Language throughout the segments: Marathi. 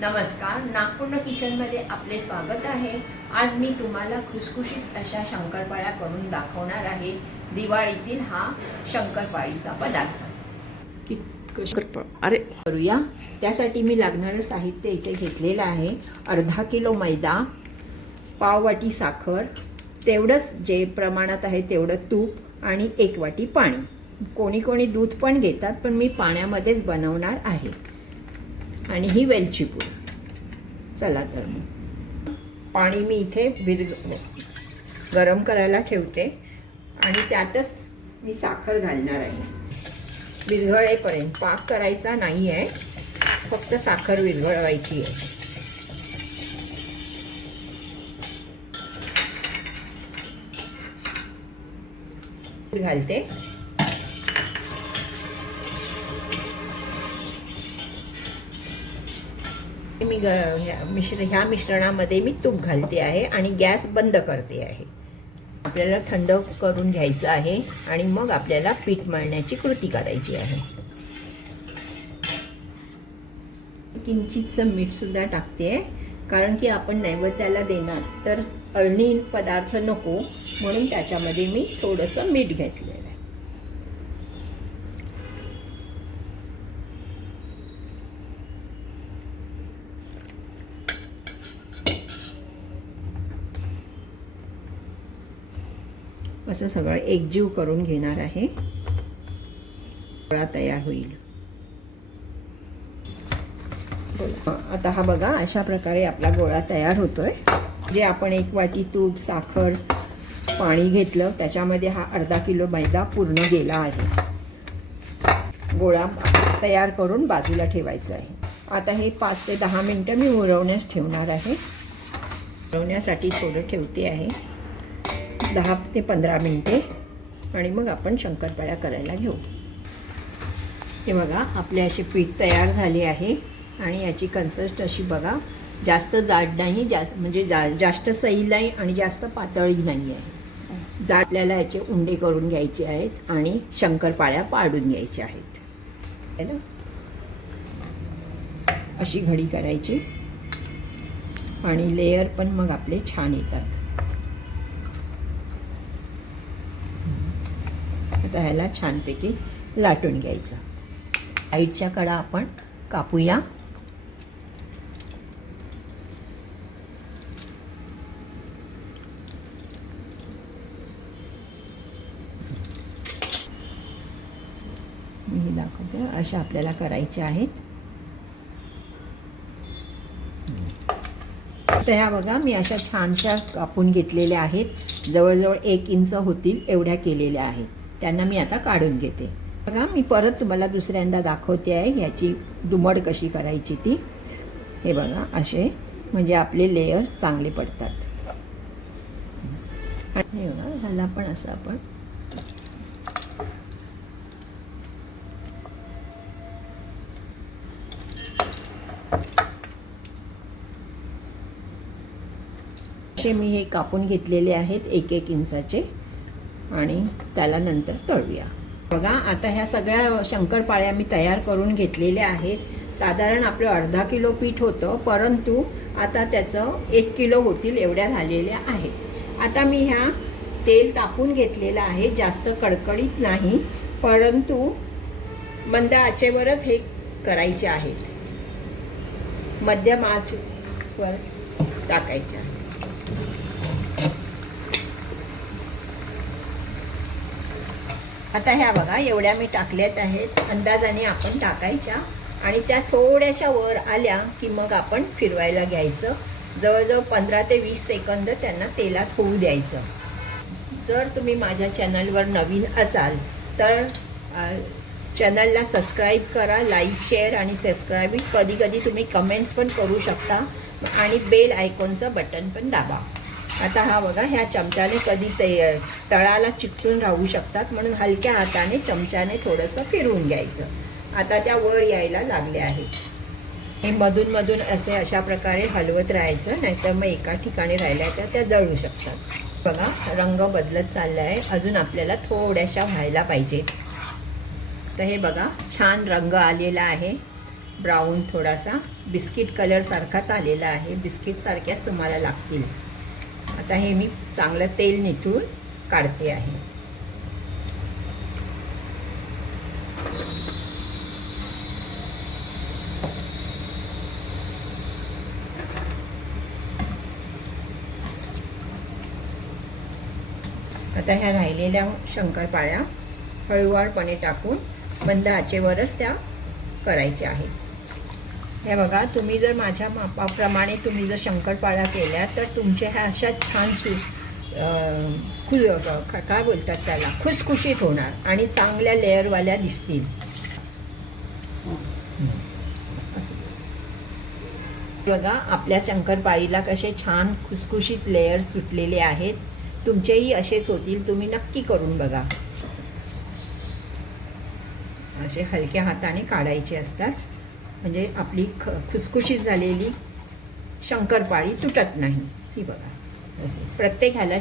नमस्कार नागपूर्ण किचनमध्ये आपले स्वागत आहे. आज मी तुम्हाला खुसखुशीत अशा शंकरपाळ्या करून दाखवणार आहे. दिवाळीतील हा शंकरपाळीचा पदार्थ. अरे. करूया. त्यासाठी मी लागणारं साहित्य इथे घेतलेलं आहे. अर्धा किलो मैदा पाव वाटी साखर तेवढंच जे प्रमाणात आहे तेवढं तूप आणि एक वाटी पाणी. कोणी कोणी दूध पण घेतात पण मी पाण्यामध्येच बनवणार आहे. आणि ही वेलची पूड. चला तर मग. पाणी मी इथे विर गरम करायला ठेवते. आणि त्यातच मी साखर घालणार आहे. विरघळेपर्यंत. पाक करायचा नाही आहे फक्त साखर विरघळवायची आहे. घालते. ग मिश्र ह्या मिश्रणामध्ये मी तूप घालते आहे आणि गॅस बंद करते आहे. आपल्याला थंड करून घ्यायचं आहे आणि मग आपल्याला पीठ मळण्याची कृती करायची आहे. किंचितचं मीठसुद्धा टाकते आहे कारण की आपण नैवेद्याला देणार तर अळणी पदार्थ नको म्हणून त्याच्यामध्ये मी थोडंसं मीठ घेतलेलं आहे असं सगळं एकजीव करून घेणार आहे. गोळा तयार होईल. आता हा बघा अशा प्रकारे आपला गोळा तयार होतोय. जे आपण एक वाटी तूप साखर पाणी घेतलं त्याच्यामध्ये हा अर्धा किलो मैदा पूर्ण गेला आहे. गोळा तयार करून बाजूला ठेवायचा आहे. आता हे पाच ते दहा मिनटं मी उरवण्यास ठेवणार आहे. उरवण्यासाठी थोडं ठेवते आहे. दहा ते पंधरा मिनटे आणि मग आपण शंकरपाळ्या करायला घेऊ. हे बघा आपले असे पीठ तयार झाले आहे आणि याची कन्सिस्ट अशी बघा जास्त जाड नाही जास्त म्हणजे जा जास्त सैल नाही आणि जास्त पातळी नाही आहे जाड आपल्याला याचे उंडे करून घ्यायचे आहेत आणि शंकरपाळ्या पाडून घ्यायच्या आहेत. है ना? अशी घडी करायची. आणि लेयर पण मग आपले छान येतात. आता ह्याला छानपैकी लाटून घ्यायचं. साईडच्या कडा आपण कापूया. मी दाखवते अशा आपल्याला करायच्या आहेत. तर ह्या बघा मी अशा छानशा कापून घेतलेल्या आहेत. जवळजवळ एक इंच होतील एवढ्या केलेल्या आहेत. त्यांना मी आता काढून घेते. बघा मी परत तुम्हाला दुसऱ्यांदा दाखवते आहे ह्याची दुमड कशी करायची ती. हे बघा असे म्हणजे आपले लेयर्स चांगले पडतात. आणि हे बघा ह्याला पण असं आपण असे मी हे कापून घेतलेले आहेत एक एक इंचाचे. आणि त्याला नंतर तळूया. बघा आता ह्या सगळ्या शंकरपाळ्या मी तयार करून घेतलेल्या आहेत. साधारण आपलं अर्धा किलो पीठ होतं परंतु आता त्याचं एक किलो होतील एवढ्या झालेल्या आहेत. आता मी ह्या तेल तापून घेतलेलं आहे जास्त कडकडीत नाही परंतु मंद आचेवरच हे करायचे आहेत मध्यम आचवर टाकायचे आहे. आता ह्या बघा एवढ्या मी टाकल्यात आहेत. अंदाजाने आपण टाकायच्या. आणि त्या थोड्याशा वर आल्या की मग आपण फिरवायला घ्यायचं. जवळजवळ पंधरा ते वीस सेकंद त्यांना तेलात होऊ द्यायचं. जर तुम्ही माझ्या चॅनलवर नवीन असाल तर चॅनलला सबस्क्राईब करा लाईक शेअर आणि सबस्क्राईब कधी कधी तुम्ही कमेंट्स पण करू शकता. आणि बेल आयकॉनचं बटन पण दाबा. आता हा बघा ह्या चमच्याने कधी ते तळाला चिकटून राहू शकतात म्हणून हलक्या हाताने चमच्याने थोडंसं फिरवून घ्यायचं. आता त्या वर यायला लागल्या आहेत हे मधून मधून असे अशा प्रकारे हलवत राहायचं नाहीतर मग एका ठिकाणी राहिल्या तर त्या जळू शकतात. बघा रंग बदलत चालला आहे अजून आपल्याला थोड्याशा व्हायला पाहिजेत तर हे बघा छान रंग आलेला आहे. ब्राऊन थोडासा. बिस्किट कलरसारखाच आलेला आहे. बिस्किटसारख्याच तुम्हाला लागतील. आता हे मी चांगलं तेल निथळून काढते आहे. आता ह्या राहिलेल्या शंकरपाळ्या हळूवारपणे टाकून बंद आचेवरच त्या करायच्या आहेत. हे बघा तुम्ही जर माझ्या मापाप्रमाणे तुम्ही जर शंकरपाळ्या केल्या तर तुमच्या ह्या अशा छान सु खु काय बोलतात त्याला? खुसखुशीत होणार आणि चांगल्या लेअरवाल्या दिसतील. बघा आपल्या शंकरपाळीला कसे छान खुसखुशीत लेअर सुटलेले आहेत. तुमचेही असेच होतील तुम्ही नक्की करून बघा. असे हलक्या हाताने काढायचे असतात. म्हणजे आपली ख खुसखुशीत झालेली शंकरपाळी तुटत नाही. ही बघा. असे. प्रत्येक ह्याला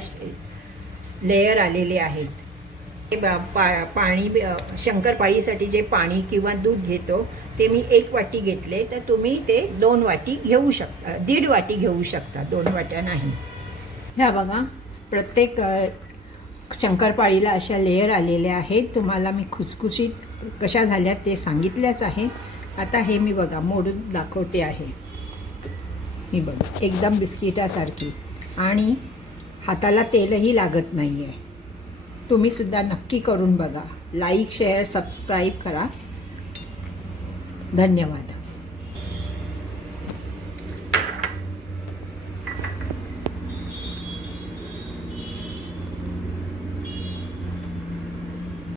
लेयर आलेले आहेत. हे बा- पा पाणी शंकरपाळीसाठी जे पाणी किंवा दूध घेतो ते मी एक वाटी घेतले तर तुम्ही ते दोन वाटी घेऊ शकता दीड वाटी घेऊ शकता. दोन वाट्या नाही. ह्या बघा. प्रत्येक शंकरपाळीला अशा लेयर आलेल्या आहेत. तुम्हाला मी खुसखुशीत कशा झाल्या ते सांगितल्याच आहे आता हे मी बघा मोडून दाखवते आहे. मी बघा एकदम बिस्किटासारखी. आणि हाताला तेलही लागत नाही आहे तुम्हीसुद्धा नक्की करून बघा. लाईक शेअर सबस्क्राईब करा. धन्यवाद.